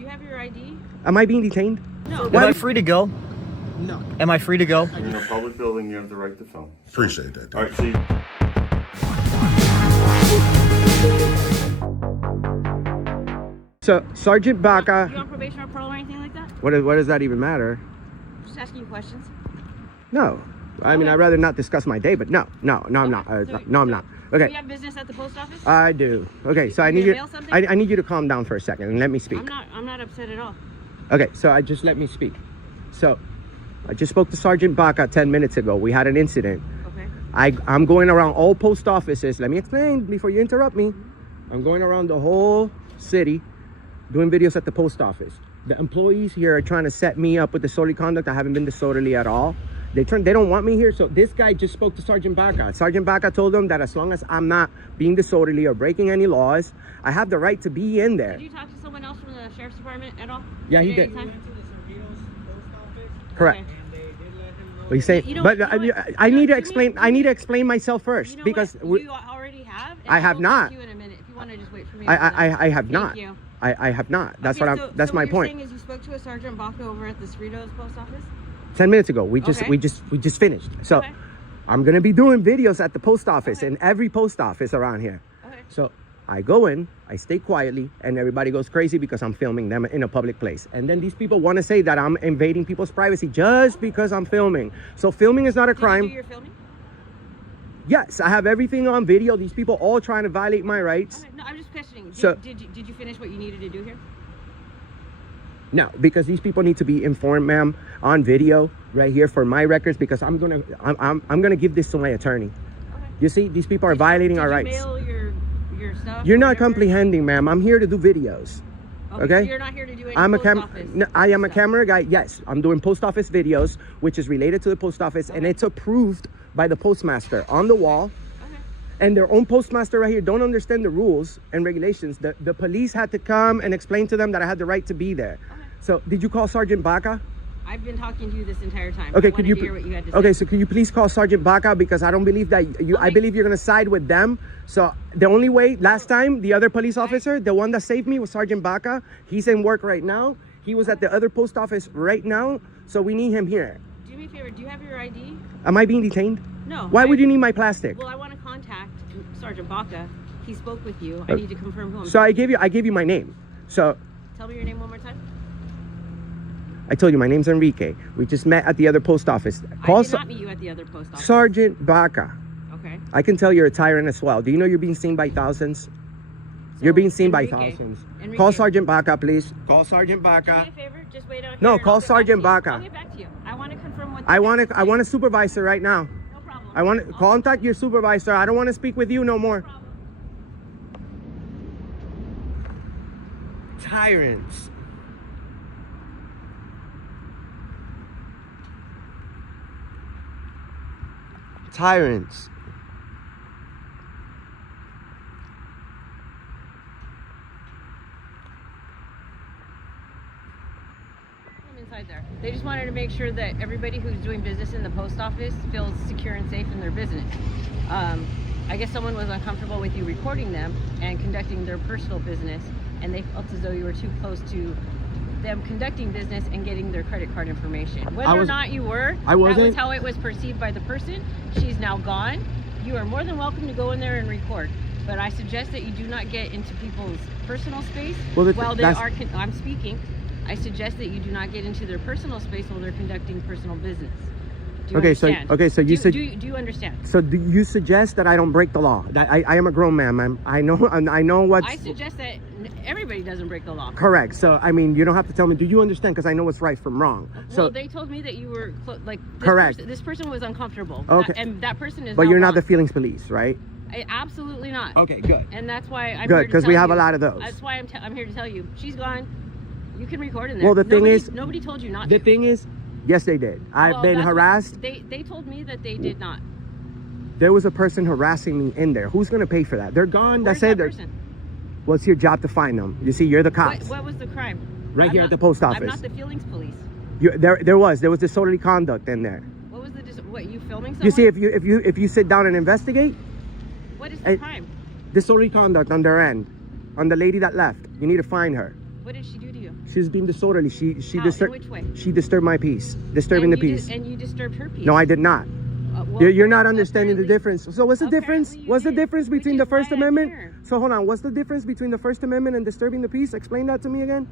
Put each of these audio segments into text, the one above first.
you have your ID? Am I being detained? No. Am I free to go? No. Am I free to go? You're in a public building, you have the right to film. Appreciate that. All right, see. So, Sergeant Baca, You on probation or parole or anything like that? what does that even matter? Just asking you questions. No. I mean, Okay. I'd rather not discuss my day, but no, I'm not. So- No, I'm not. Do Okay. you have business at the post office? I do. Okay, so I You need gonna you. mail something? I need you to calm down for a second and let me speak. I'm not upset at all. Okay, so I just let me speak. So, I just spoke to Sergeant Baca 10 minutes ago. We had an incident. Okay. I'm going around all post offices. Let me explain before you interrupt me. I'm going around the whole city doing videos at the post office. The employees here are trying to set me up with disorderly conduct. I haven't been disorderly at all. They don't want me here. So this guy just spoke to Sergeant Baca. Sergeant Baca told them that as long as I'm not being disorderly or breaking any laws, I have the right to be in there. Did you talk to someone else from the sheriff's department at all? Yeah, he did. Anytime? Correct. Well, you say, You know but what- you know what- I you know need to what- explain. I need to explain myself first You know because what? You already have. And I have will not. talk to you in a minute if you want to just wait for me. I have Thank not. you. I have not. That's Okay, what so- I'm. That's so my what you're point. saying is you spoke to a Sergeant Baca over at the Cerritos post office. 10 minutes ago, we just finished. So Okay. I'm gonna be doing videos at the post office in every post office around here. Okay. So I go in, I stay quietly, and everybody goes crazy because I'm filming them in a public place. And then these people want to say that I'm invading people's privacy just because I'm filming. So filming is not a Did crime. you do your filming? Yes, I have everything on video. These people all trying to violate my rights. Okay. No, I'm just questioning. So- Did you finish what you needed to do here? No, because these people need to be informed, ma'am, on video right here for my records because I'm gonna give this to my attorney. Okay. You see, these people are violating our Did rights. you mail your stuff? You're or not whatever? comprehending, ma'am. I'm here to do videos. So Okay? you're not here to do any I'm a post office I am a stuff. camera guy. Yes, I'm doing post office videos, which is related to the post office, and it's approved by the postmaster on the wall. Okay. And their own postmaster right here don't understand the rules and regulations. The police had to come and explain to them that I had the right to be there. Okay. So, did you call Sergeant Baca? I've been talking to you this entire time. Okay, I could wanted you? to hear what you had to say. Okay, so could you please call Sergeant Baca because I don't believe that you. I Okay. believe you're gonna side with them. So the only way last time the other police officer, the one that saved me, was Sergeant Baca. He's in work right now. He was at the other post office right now. So we need him here. Do me a favor. Do you have your ID? Am I being detained? No. Why would you need my plastic? Well, I want to contact Sergeant Baca. He spoke with you. I need to confirm who I'm So I gave you my name. So Tell me your name one more time. I told you my name's Enrique. We just met at the other post office. I did not meet you at the other post office. Sergeant Baca. Okay. I can tell you're a tyrant as well. Do you know you're being seen by thousands? You're being seen by Enrique. thousands. Enrique. Call Sergeant Baca, please. Call Sergeant Do me Baca. a favor. Just wait out here. No, and call I'll get back Sergeant to you. Baca. I'll get back to you. I want to confirm what. I want a supervisor right now. No problem. I want to contact your supervisor. I don't want to speak with you no more. No problem. Tyrants. Tyrants. I'm inside there. They just wanted to make sure that everybody who's doing business in the post office feels secure and safe in their business. I guess someone was uncomfortable with you recording them and conducting their personal business, and they felt as though you were too close to them conducting business and getting their credit card information. Whether or not you were, I wasn't. that was how it was perceived by the person. She's now gone. You are more than welcome to go in there and record, but I suggest that you do not get into people's personal space Well, while they that's- are. I'm speaking. I suggest that you do not get into their personal space while they're conducting personal business. Do you understand? So you said. do you understand? So do you suggest that I don't break the law? That I am a grown man, ma'am. I know what's I suggest that everybody doesn't break the law. correct. So I mean, you don't have to tell me. Do you understand? Because I know what's right from wrong. So, Well, they told me that you were like this Correct. This person was uncomfortable. Okay. And that person is. but now you're not the gone. feelings police, right? Absolutely not. Okay, good. And that's why I'm Good, here to 'cause we tell have a you- lot of those. That's why I'm here to tell you she's gone. You can record in there. Well, the thing is- nobody told you not The to. thing is, yes, they did. I've Well, been that's what- harassed. They told me that they did not. There was a person harassing me in there. Who's gonna pay for that? They're gone. Where's That's it. that They're- person? Well, it's your job to find them. You see, you're the cops. What was the crime? Right I'm here at not- the post I'm office. not the feelings police. There was disorderly conduct in there. What was what you filming someone? You see, if you sit down and investigate, What is the I- crime? disorderly conduct on their end, on the lady that left. You need to find her. What did she do to you? She's being disorderly. She How? disturbed. In which way? She disturbed my peace. Disturbing the peace. And you disturbed her peace. No, I did not. Well, You're not understanding the difference. So what's the difference? apparently you What's the did, difference which between is the First why I'm Amendment? here. So hold on. What's the difference between the First Amendment and disturbing the peace? Explain that to me again.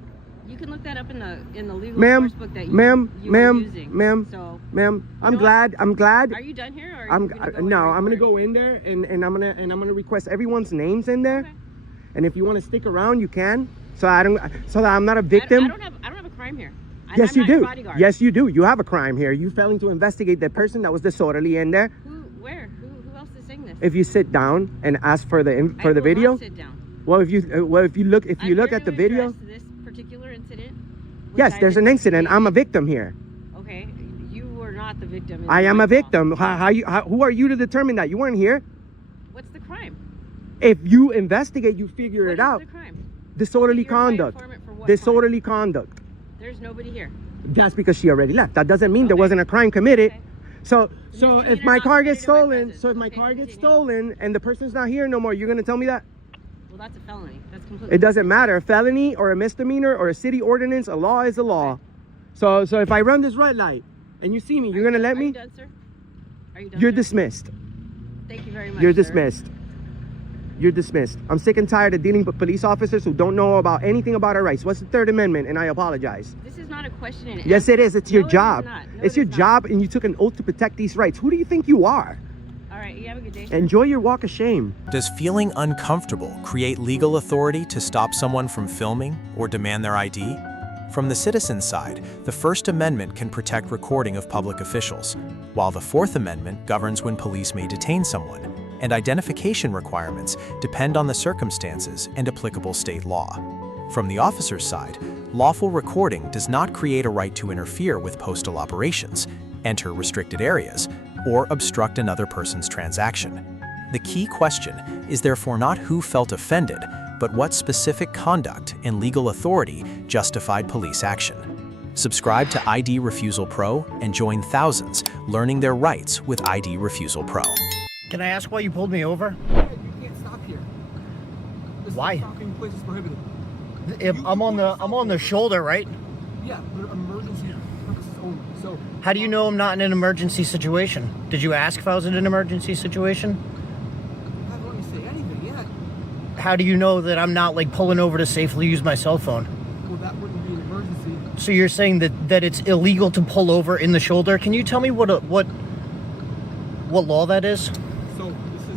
You can look that up in the legal Ma'am, source book that you ma'am, are ma'am, using. ma'am, So, ma'am. I'm know what? glad. I'm glad. are you done here? Or are I'm you gonna go no. and I'm gonna record? go in there and I'm gonna request everyone's names in there. Okay. And if you want to stick around, you can. So that I'm not a victim. I don't have a crime here. Yes, I'm you not your do. bodyguard. Yes, you do. You have a crime here. You failing to investigate the person that was disorderly in there. Where? Who else is saying this? If you sit down and ask for the I will video. not sit down. Well, if you look I'm here at the to video. address this particular incident. which Yes, I there's an incident. I'm a victim here. Okay, you were not the victim. in I am my a call. victim. Who are you to determine that? You weren't here. What's the crime? If you investigate, you figure What it is out. the crime? Disorderly You're my conduct. informant for what Disorderly conduct. crime? There's nobody here. That's because she already left. That doesn't mean there Okay. wasn't a crime committed. Okay. So Misdemeanor if my not car gets committed in my stolen, presence. so if my Okay, car gets continue. stolen and the person's not here no more, you're gonna tell me that? Well, that's a felony. That's completely. It doesn't matter. A felony or a misdemeanor or a city ordinance, a law is a law. So if I run this red light and you see me, you're gonna let Are me? you done, sir? Are you done? You're sir? dismissed. Thank you very much. You're sir. dismissed. You're dismissed. I'm sick and tired of dealing with police officers who don't know about anything about our rights. What's the Third Amendment? And I apologize. This is not a question and Yes, it is. It's your No, it is job. not. No, It's it your is not. job, and you took an oath to protect these rights. Who do you think you are? All right, you have a good day. Enjoy your walk of shame. Does feeling uncomfortable create legal authority to stop someone from filming or demand their ID? From the citizen's side, the First Amendment can protect recording of public officials, while the Fourth Amendment governs when police may detain someone, and identification requirements depend on the circumstances and applicable state law. From the officer's side, lawful recording does not create a right to interfere with postal operations, enter restricted areas, or obstruct another person's transaction. The key question is therefore not who felt offended, but what specific conduct and legal authority justified police action. Subscribe to ID Refusal Pro and join thousands learning their rights with ID Refusal Pro. Can I ask why you pulled me over? You can't stop here. Why? Stopping place is prohibited. I'm on the shoulder, right? Yeah, but emergency purposes only. So How do you know I'm not in an emergency situation? Did you ask if I was in an emergency situation? I don't let me say anything yet. How do you know that I'm not like pulling over to safely use my cell phone? Well, that wouldn't be an emergency. So you're saying that it's illegal to pull over in the shoulder? Can you tell me what law that is? So this is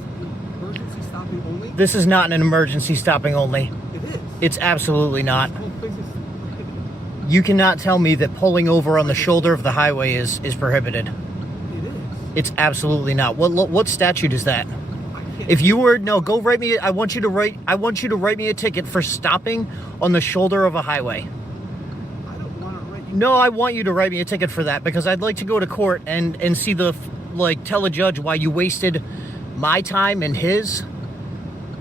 emergency stopping only. This is not an emergency stopping only. It is. It's absolutely not. Whole place is prohibited. You cannot tell me that pulling over on the shoulder of the highway is prohibited. It is. It's absolutely not. What statute is that? I can't. If you were go write me. I want you to write me a ticket for stopping on the shoulder of a highway. I don't want to write you. No, I want you to write me a ticket for that because I'd like to go to court and see tell a judge why you wasted my time and his.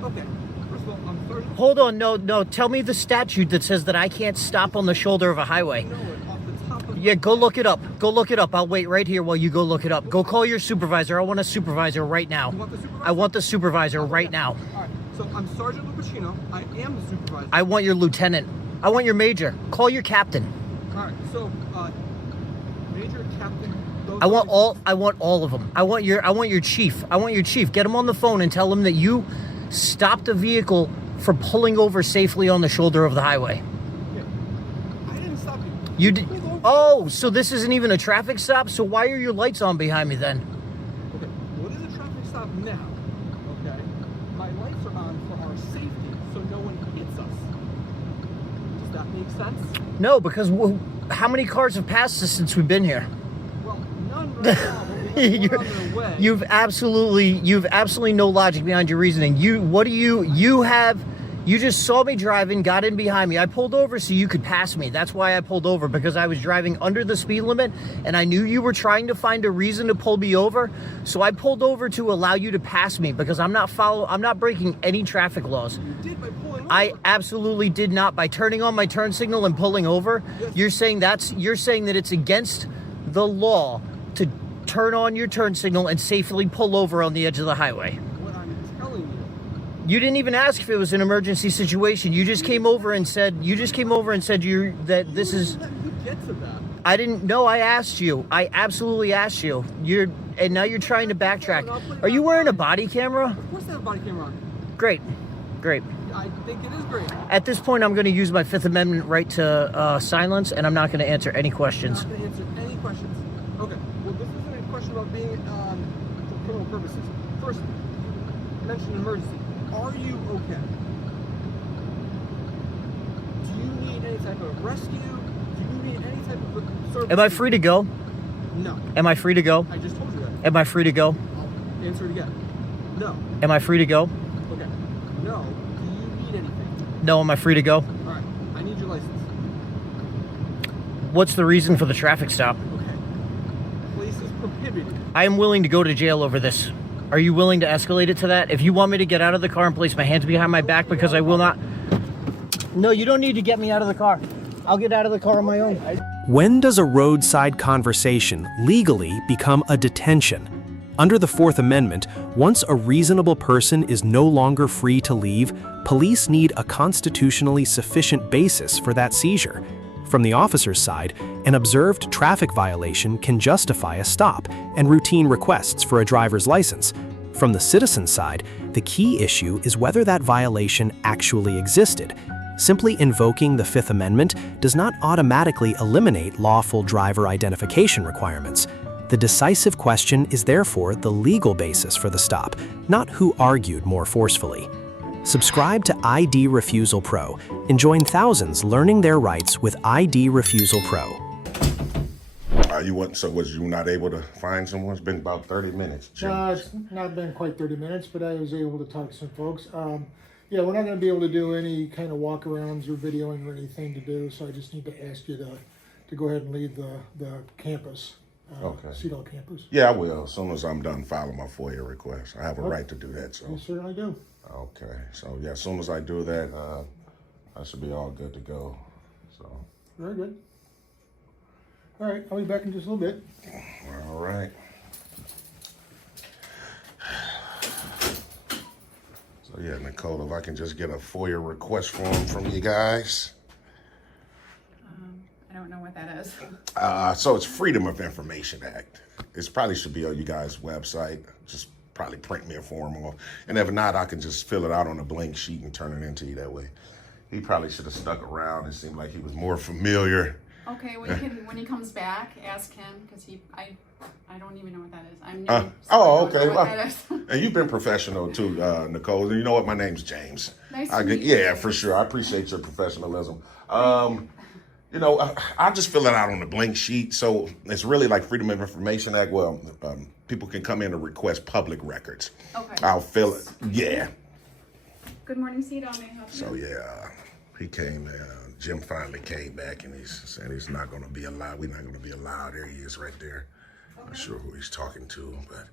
Okay. First of all, I'm sorry. Hold on, no. Tell me the statute that says that I can't stop on the shoulder of a highway. You know it off the top of. Yeah, go look it up. Go look it up. I'll wait right here while you go look it up. Go call your supervisor. I want a supervisor right now. You want the supervisor? I want the supervisor right now. All right. So I'm Sergeant Lupacino. I am the supervisor. I want your lieutenant. I want your major. Call your captain. All right. So, Major, Captain. those I want are- all of them. I want your chief. I want your chief. Get him on the phone and tell him that you stopped a vehicle for pulling over safely on the shoulder of the highway. Yeah. I didn't stop you. You did. Please don't- Oh, so this isn't even a traffic stop? So why are your lights on behind me then? Okay. What is a traffic stop now? Okay. My lights are on for our safety, so no one hits us. Does that make sense? No, because how many cars have passed us since we've been here? Well, none right now. But we have one on their way. You've absolutely no logic behind your reasoning. You just saw me driving, got in behind me. I pulled over so you could pass me. That's why I pulled over, because I was driving under the speed limit and I knew you were trying to find a reason to pull me over. So I pulled over to allow you to pass me because I'm not breaking any traffic laws. You did by pulling over. I absolutely did not by turning on my turn signal and pulling over. Yes. You're saying that it's against the law to turn on your turn signal and safely pull over on the edge of the highway. What I'm telling you. You didn't even ask if it was an emergency situation. You just came over and said that this is. Who gets to that? I didn't know. I asked you. I absolutely asked you. And now you're trying to backtrack. Are you wearing a body camera? Of course I have a body camera on. Great. I think it is great. At this point, I'm going to use my Fifth Amendment right to silence, and I'm not going to answer any questions. I'm not going to answer any questions. Okay. Well, this isn't a question about being for criminal purposes. First, you mentioned emergency. Are you okay? Do you need any type of rescue? Do you need any type of service? Am I free to go? No. Am I free to go? I just told you that. Am I free to go? I'll answer it again. No. Am I free to go? Okay. No. Do you need anything? No. Am I free to go? All right. I need your license. What's the reason for the traffic stop? Okay. Place is prohibited. I am willing to go to jail over this. Are you willing to escalate it to that? If you want me to get out of the car and place my hands behind my back because I will not. No, you don't need to get me out of the car. I'll get out of the car on my own. When does a roadside conversation legally become a detention? Under the Fourth Amendment, once a reasonable person is no longer free to leave, police need a constitutionally sufficient basis for that seizure. From the officer's side, an observed traffic violation can justify a stop and routine requests for a driver's license. From the citizen's side, the key issue is whether that violation actually existed. Simply invoking the Fifth Amendment does not automatically eliminate lawful driver identification requirements. The decisive question is therefore the legal basis for the stop, not who argued more forcefully. Subscribe to ID Refusal Pro and join thousands learning their rights with ID Refusal Pro. Was you not able to find someone? It's been about 30 minutes. It's not been quite 30 minutes, but I was able to talk to some folks. Yeah, we're not going to be able to do any kind of walk-arounds or videoing or anything to do, so I just need to ask you to go ahead and leave the campus, Okay. CEDAW campus. Yeah, I will. As soon as I'm done filing my FOIA request. I have a right to do that, so. You certainly do. Okay. So, yeah, as soon as I do that, I should be all good to go. So. Very good. All right, I'll be back in just a little bit. All right. So, yeah, Nicole, if I can just get a FOIA request form from you guys. I don't know what that is. So it's Freedom of Information Act. It probably should be on you guys' website. Just probably print me a form off. And if not, I can just fill it out on a blank sheet and turn it into you that way. He probably should have stuck around. It seemed like he was more familiar. Okay, when he comes back, ask him because I don't even know what that is. I'm new. Okay. What that is. And you've been professional too, Nicole. And you know what? My name's James. Nice to meet you. Yeah, for sure. I appreciate your professionalism. I'll just fill it out on a blank sheet. So it's really like Freedom of Information Act. Well, people can come in and request public records. Okay. I'll fill it. Yeah. Good morning, CEDAW. May I help you? So yeah, he came. Jim finally came back and he's saying he's not going to be allowed. We're not going to be allowed. There he is, right there. Okay. Not sure who he's talking to, but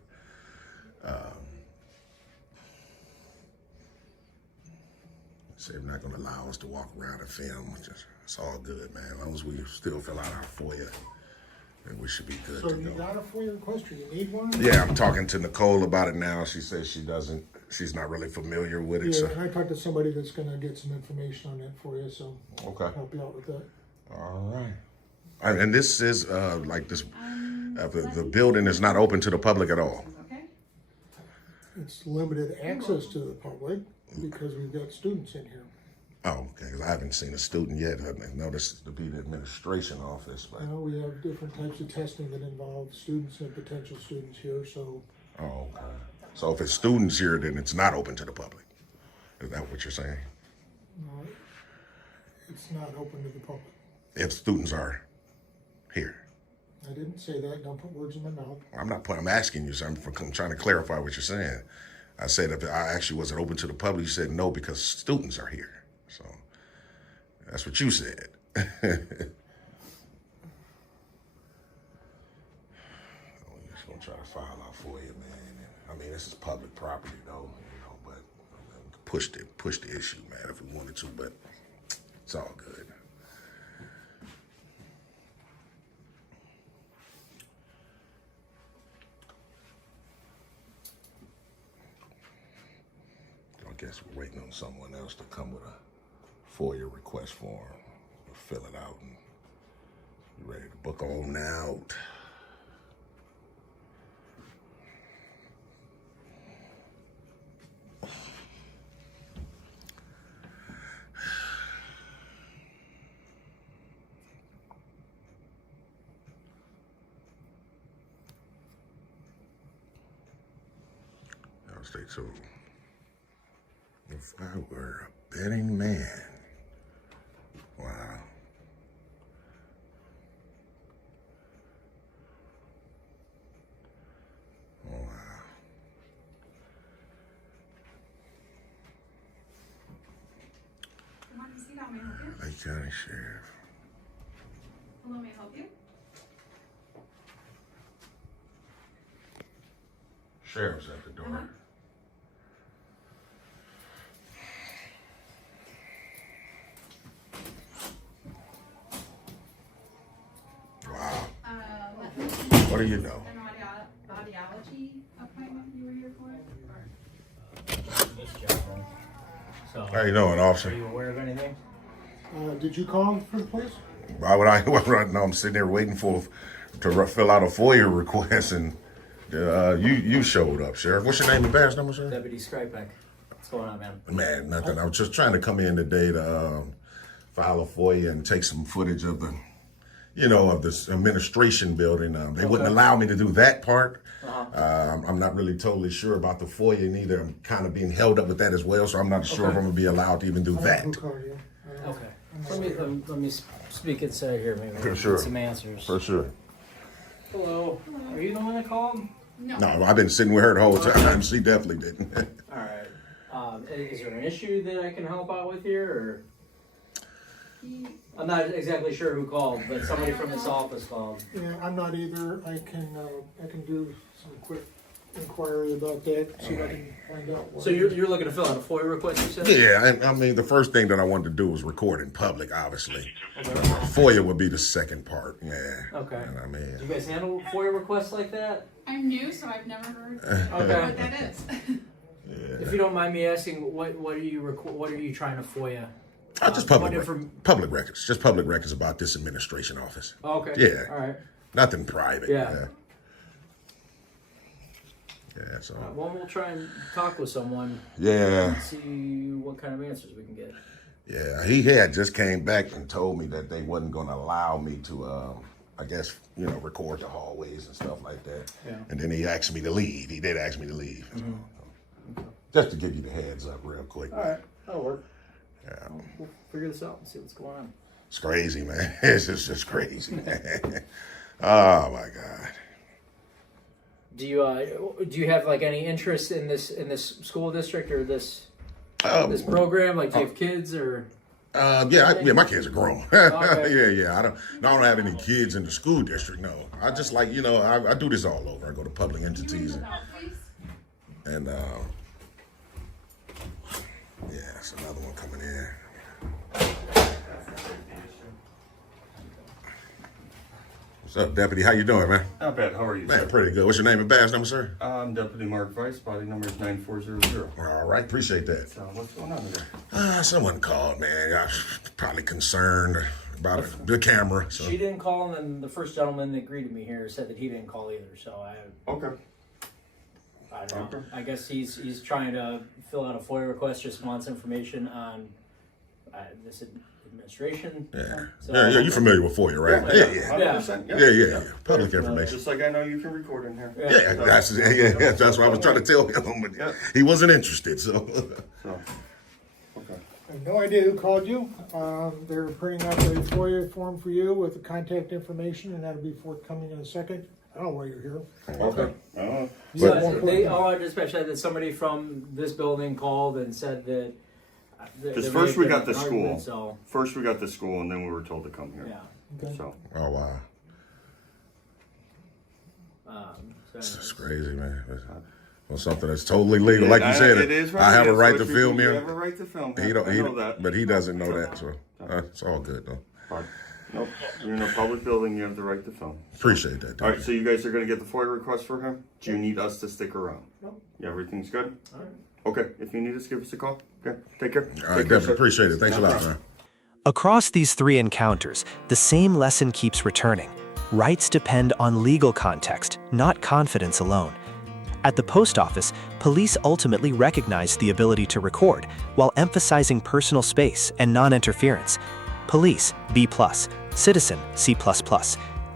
say they're not going to allow us to walk around and film. It's all good, man. As long as we still fill out our FOIA, then we should be good So to you go. got a FOIA request or you need one? Yeah, I'm talking to Nicole about it now. She says she's not really familiar with it. Yeah, So. and I talked to somebody that's going to get some information on that for you, so Okay. help you out with that. All right. And this is like this, the building is not open to the public at all. Okay. It's limited access to the public because we've got students in here. Oh, okay. 'Cause I haven't seen a student yet. I noticed to be the administration office, but. We have different types of testing that involve students and potential students here, so Oh, okay. So if it's students here, then it's not open to the public. Is that what you're saying? it's not open to the public. If students are here. I didn't say that. Don't put words in my mouth. I'm asking you something. I'm trying to clarify what you're saying. I said if I actually was it open to the public, you said no because students are here. So that's what you said. We're just gonna try to file out for you, man. I mean, this is public property, though, but push the issue, man, if we wanted to, but it's all good. guess we're waiting on someone else to come with a FOIA request form. We'll fill it out and be ready to book on out. I'll stay tuned. If I were a betting man, wow. Oh, wow. Come on, sit down. May I help you? Lake County Sheriff. Hello, may I help you? Sheriff's at the door. Wow. Let me see. What do you know? An audiology appointment you were here for? How you doing, officer? Are you aware of anything? Did you call for the police? Why would I? No, I'm sitting there waiting to fill out a FOIA request, and you showed up, Sheriff. What's your name and badge number, sir? Deputy Skripek. What's going on, man? Man, nothing. I was just trying to come in today to file a FOIA and take some footage of the, of this administration building. They wouldn't allow me to do that part. I'm not really totally sure about the FOIA neither. I'm kind of being held up with that as well, so I'm not sure if I'm gonna be allowed to even do that. Who called you? Okay. Let me speak inside here, maybe. For sure. Get some answers. For sure. Hello. Are you the one that called? No. No, I've been sitting with her the whole time. She definitely didn't. All right. Is there an issue that I can help out with here, or? I'm not exactly sure who called, but somebody from this office called. Yeah, I'm not either. I can do some quick inquiry about that, see if I can find out what. So you're looking to fill out a FOIA request, you said? Yeah, and I mean, the first thing that I wanted to do was record in public, obviously. FOIA would be the second part, yeah. Okay. And I mean, Do you guys handle FOIA requests like that? I'm new, so I've never heard Okay. what that is. If you don't mind me asking, what are you trying to FOIA? just what public records, just public records about this administration office. Okay. Yeah. All right. Nothing private. Yeah. Yeah, so. Well, we'll try and talk with someone. Yeah. And see what kind of answers we can get. Yeah, he had just came back and told me that they wasn't going to allow me to, I guess, record the hallways and stuff like that. Yeah. And then he asked me to leave. He did ask me to leave. So, just to give you the heads up real quick. All right. That'll work. Yeah. We'll figure this out and see what's going on. It's crazy, man. It's just crazy, man. Oh my God. Do you have like any interest in this school district or this program? Like, do you have kids or? Yeah, my kids are grown. Okay. yeah. I don't have any kids in the school district. No, I just like I do this all over. I go to public entities and yeah, it's another one coming in. What's up, Deputy? How you doing, man? Not bad. How are you, Man, sir? pretty good. What's your name and badge number, sir? I'm Deputy Mark Weiss. Body number is 9400. All right, appreciate that. So what's going on today? Someone called, man. I was probably concerned about the camera. So. She didn't call, and then the first gentleman that greeted me here said that he didn't call either. So Okay. I don't know. I guess he's trying to fill out a FOIA request, just wants information on this administration. Yeah. So, Yeah, you're familiar with FOIA, right? Yeah. 100%. Yeah. Public information. Just like I know you can record in here. Yeah, that's what I was trying to tell him, but he wasn't interested, so. So, okay. I have no idea who called you. They're printing out a FOIA form for you with the contact information, and that'll be forthcoming in a second. I don't know why you're here. Okay. So all our dispatch said that somebody from this building called and said that. Because first we got the school. Argument, so, First we got the school, and then we were told to come here. yeah. So. Oh, wow. So It's crazy, man. Well, something that's totally legal. Like you said, it is right. I have a Yes, right to what film you him. have a right to film him. He don't, I know that. but he doesn't know that, so it's all good, though. Fine. Nope. You're in a public building. You have the right to film. Appreciate that, dude. All right. So you guys are going to get the FOIA request for him. Do you need us to stick around? Nope. Yeah, everything's good. all right. Okay, if you need us, give us a call. Okay, take care. All right, Take care, definitely sir. appreciate it. Thanks a No lot, problem. man. Across these 3 encounters, the same lesson keeps returning. Rights depend on legal context, not confidence alone. At the post office, police ultimately recognized the ability to record while emphasizing personal space and non-interference. Police, B+, citizen, C++,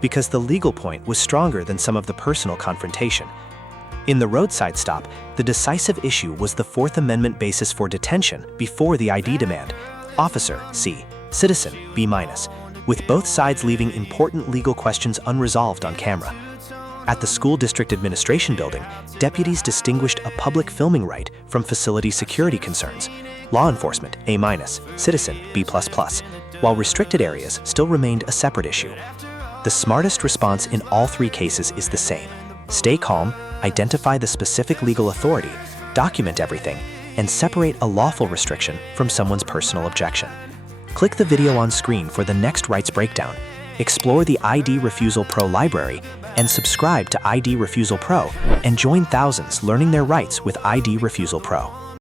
because the legal point was stronger than some of the personal confrontation. In the roadside stop, the decisive issue was the Fourth Amendment basis for detention before the ID demand. Officer, C, citizen, B-, with both sides leaving important legal questions unresolved on camera. At the school district administration building, deputies distinguished a public filming right from facility security concerns. Law enforcement, A-, citizen, B++, while restricted areas still remained a separate issue. The smartest response in all 3 cases is the same. Stay calm, identify the specific legal authority, document everything, and separate a lawful restriction from someone's personal objection. Click the video on screen for the next rights breakdown, explore the ID Refusal Pro library, and subscribe to ID Refusal Pro and join thousands learning their rights with ID Refusal Pro.